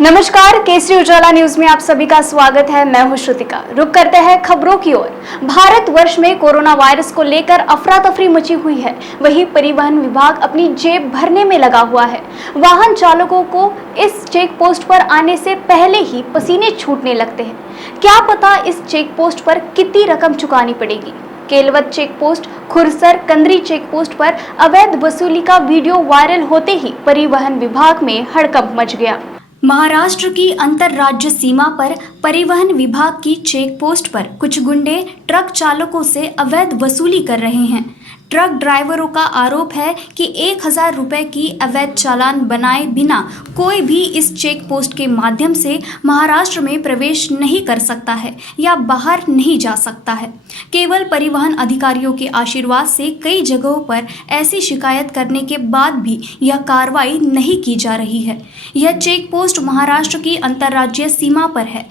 नमस्कार, केसरी उजाला न्यूज में आप सभी का स्वागत है। मैं हूं श्रुतिका। रुक करते हैं खबरों की ओर। भारतवर्ष में कोरोना वायरस को लेकर अफरा तफरी मची हुई है। वहीं परिवहन विभाग अपनी जेब भरने में लगा हुआ है। वाहन चालकों को इस चेक पोस्ट पर आने से पहले ही पसीने छूटने लगते हैं। क्या पता इस चेक पोस्ट पर कितनी रकम चुकानी पड़ेगी। Kelwad check post, Khursar Kandari check post पर अवैध वसूली का वीडियो वायरल होते ही परिवहन विभाग में हड़कंप मच गया। महाराष्ट्र की अंतर्राज्य सीमा पर परिवहन विभाग की चेक पोस्ट पर कुछ गुंडे ट्रक चालकों से अवैध वसूली कर रहे हैं। ट्रक ड्राइवरों का आरोप है कि 1000 रुपए की अवैध चालान बनाए बिना कोई भी इस चेक पोस्ट के माध्यम से महाराष्ट्र में प्रवेश नहीं कर सकता है या बाहर नहीं जा सकता है। केवल परिवहन अधिकारियों के आशीर्वाद से कई जगहों पर ऐसी शिकायत करने के बाद भी यह कार्रवाई नहीं की जा रही है। यह चेक पोस्ट महाराष्ट्र की अंतर्राज्यीय सीमा पर है।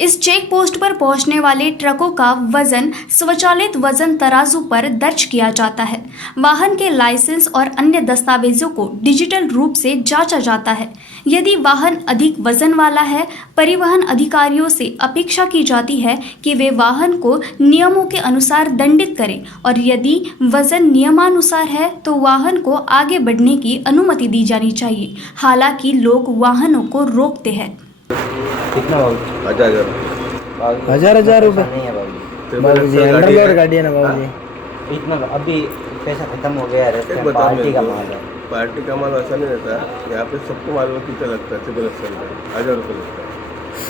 इस चेक पोस्ट पर पहुंचने वाले ट्रकों का वजन स्वचालित वजन तराजू पर दर्ज किया जाता है। वाहन के लाइसेंस और अन्य दस्तावेजों को डिजिटल रूप से जांचा जाता है। यदि वाहन अधिक वजन वाला है, परिवहन अधिकारियों से अपेक्षा की जाती है कि वे वाहन को नियमों के अनुसार दंडित करें और यदि वजन नियमानुसार है तो वाहन को आगे बढ़ने की अनुमति दी जानी चाहिए। हालांकि लोग वाहनों को रोकते हैं। कितना बाबू? 1000 रुपए नहीं है बाबू। बाबूजी अंडरलोड गाड़ी है ना बाबूजी। इतना अभी पैसा खत्म हो गया है। पार्टी का माल है। पार्टी का माल ऐसा नहीं रहता। यहाँ पे सबको मालूम है कितना लगता है। सिविल एक्शन का 1000 रुपये लगता है।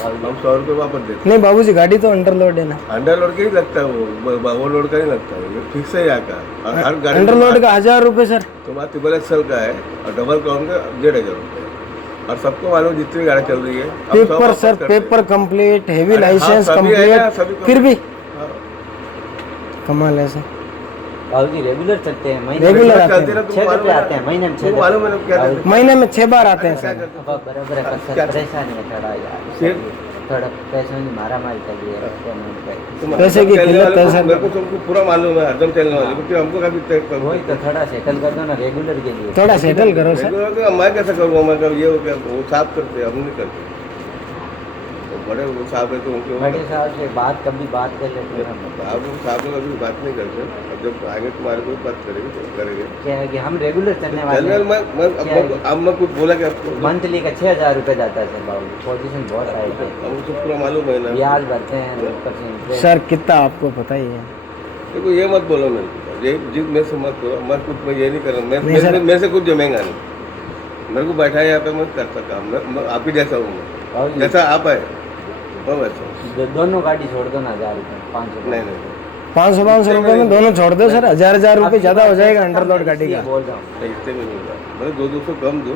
हम 100 रुपये वापस देते हैं। नहीं बाबूजी, गाड़ी तो अंडरलोड है ना। अंडरलोड का ही लगता है वो लोड का नहीं लगता है। ये फिक्स है यहाँ का। हर गाड़ी अंडरलोड का 1000 रुपए सर। तुम्हारा सिविल एक्शन का है और डबल क्राउन का 1500 रुपये। और सबको मालूम जितनी गाड़ी चल रही है। Paper sir, paper complete, heavy licence complete, फिर भी कमाल है सर। बाबूजी रेगुलर चलते हैं। रेगुलर आते चलते हैं। 6 दफे आते हैं महीने में। 6 मालूम है क्या महीने में 6 बार आते हैं सर। बराबर है सर। परेशानी है थोड़ा यार। थोड़ा पैसों की मारा मारी चाहिए। पैसे की किल्लत है सर। मेरे को तुमको पूरा मालूम है हरदम चलने वाली, क्योंकि हमको कभी वही तो थोड़ा सेटल कर दो ना रेगुलर के लिए। थोड़ा सेटल करो सर। मैं कैसे करूँगा? मैं कब ये हो गया वो साफ करते, हम नहीं करते। तो बड़े वो साफ है तो उनके बड़े साहब से कभी बात कर लेते हैं। आप साहब लोग अभी बात नहीं करते। अब जब आगे तुम्हारे कोई बात करेंगे तो करेंगे। क्या है कि हम रेगुलर चलने वाले हैं। अब मैं कुछ बोला क्या आपको? मंथली का 6000 रुपये जाता है सर बाबू। पोजीशन बहुत हाई है। हमको पूरा मालूम है ना। ब्याज भरते हैं सर कितना आपको पता ही है। देखो ये मत बोलो मेरे, ये जिद में से मत करो। मैं कुछ मैं ये नहीं कर रहा। मेरे से कुछ जमेगा नहीं। मेरे को बैठा है यहाँ पे, मैं करता काम। मैं आप ही जैसा हूँ, जैसा आप है वैसा। दोनों गाड़ी छोड़ दो ना 1000 रुपये 500। नहीं 500 रुपए में दोनों छोड़ दो सर। 1000 रुपए ज्यादा हो जाएगा अंडरलोड गाड़ी का। बोल रहा हूँ इतने में नहीं होगा। मतलब 200 कम दो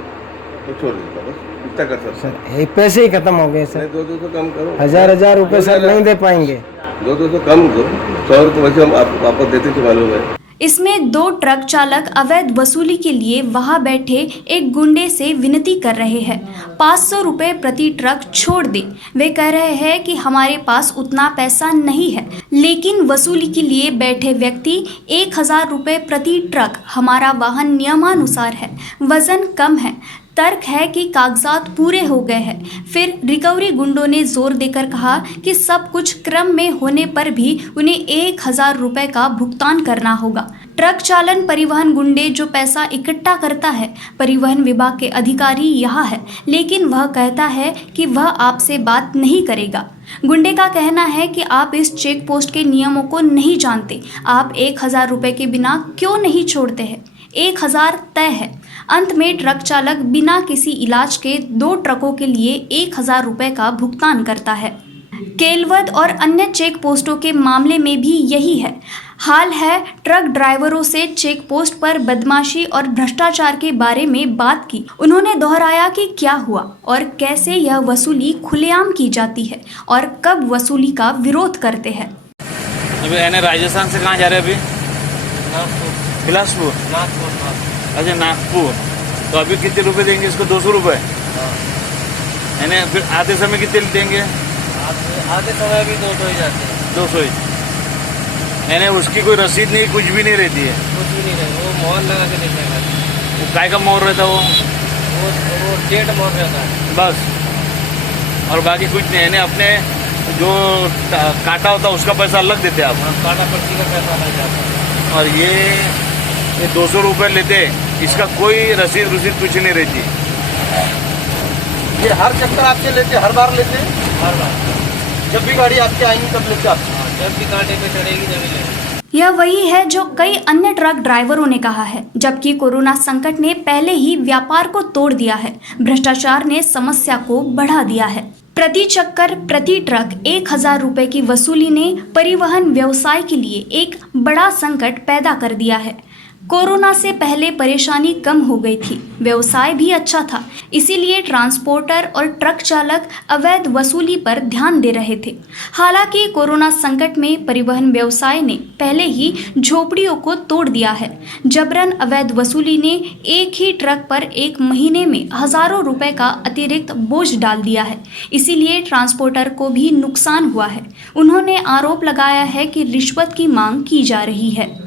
तो छोड़ देता, बस इतना कर सकता। सर ये पैसे ही खत्म हो गए सर। 200 कम करो। 1000 रुपए सर नहीं दे पाएंगे। 200 कम दो। 100 रुपये वैसे हम आप वापस देते थे, मालूम है। इसमें 2 ट्रक चालक अवैध वसूली के लिए वहां बैठे एक गुंडे से विनती कर रहे हैं 500 रुपए प्रति ट्रक छोड़ दे। वे कह रहे हैं कि हमारे पास उतना पैसा नहीं है, लेकिन वसूली के लिए बैठे व्यक्ति 1000 रुपए प्रति ट्रक। हमारा वाहन नियमानुसार है, वजन कम है, तर्क है कि कागजात पूरे हो गए हैं। फिर रिकवरी गुंडों ने जोर देकर कहा कि सब कुछ क्रम में होने पर भी उन्हें 1000 रुपए का भुगतान करना होगा। ट्रक चालन परिवहन गुंडे जो पैसा इकट्ठा करता है, परिवहन विभाग के अधिकारी यहाँ है, लेकिन वह कहता है कि वह आपसे बात नहीं करेगा। गुंडे का कहना है कि आप इस चेक पोस्ट के नियमों को नहीं जानते। आप 1000 रुपए के बिना क्यों नहीं छोड़ते हैं? 1000 तय है। अंत में ट्रक चालक बिना किसी इलाज के 2 ट्रकों के लिए 1000 रुपए का भुगतान करता है। केलवद और अन्य चेक पोस्टों के मामले में भी यही है हाल है। ट्रक ड्राइवरों से चेक पोस्ट पर बदमाशी और भ्रष्टाचार के बारे में बात की। उन्होंने दोहराया कि क्या हुआ और कैसे यह वसूली खुलेआम की जाती है और कब वसूली का विरोध करते हैं। अभी राजस्थान से कहाँ जा रहे हैं? अभी बिलासपुर। अच्छा नागपुर। तो अभी कितने रुपए देंगे इसको? 200 रुपये। यानी फिर आते समय कितने देंगे? आते समय भी 200 ही जाते हैं। 200 ही। यानी उसकी कोई रसीद नहीं, कुछ भी नहीं रहती है? कुछ भी नहीं रहता। वो मोहर लगा के देते हैं। वो काय का मोहर रहता है? वो डेट मोहर रहता है बस। और बाकी कुछ नहीं है। अपने जो काटा होता है उसका पैसा अलग देते आप, काटा पर्ची का पैसा लग जाता है। और ये 200 रुपये लेते, इसका कोई रसीद कुछ नहीं रहती। ये हर चक्कर आपसे लेते, हर बार लेते, हर बार जब भी गाड़ी आपकी आएंगी तब लेते आप, जब भी कांटे पे चढ़ेगी जब लेते। यह वही है जो कई अन्य ट्रक ड्राइवरों ने कहा है, जबकि कोरोना संकट ने पहले ही व्यापार को तोड़ दिया है, भ्रष्टाचार ने समस्या को बढ़ा दिया है। प्रति चक्कर प्रति ट्रक 1000 रुपए की वसूली ने परिवहन व्यवसाय के लिए एक बड़ा संकट पैदा कर दिया है। कोरोना से पहले परेशानी कम हो गई थी, व्यवसाय भी अच्छा था, इसीलिए ट्रांसपोर्टर और ट्रक चालक अवैध वसूली पर ध्यान दे रहे थे। हालांकि कोरोना संकट में परिवहन व्यवसाय ने पहले ही झोपड़ियों को तोड़ दिया है। जबरन अवैध वसूली ने एक ही ट्रक पर एक महीने में हजारों रुपए का अतिरिक्त बोझ डाल दिया है, इसीलिए ट्रांसपोर्टर को भी नुकसान हुआ है। उन्होंने आरोप लगाया है कि रिश्वत की मांग की जा रही है।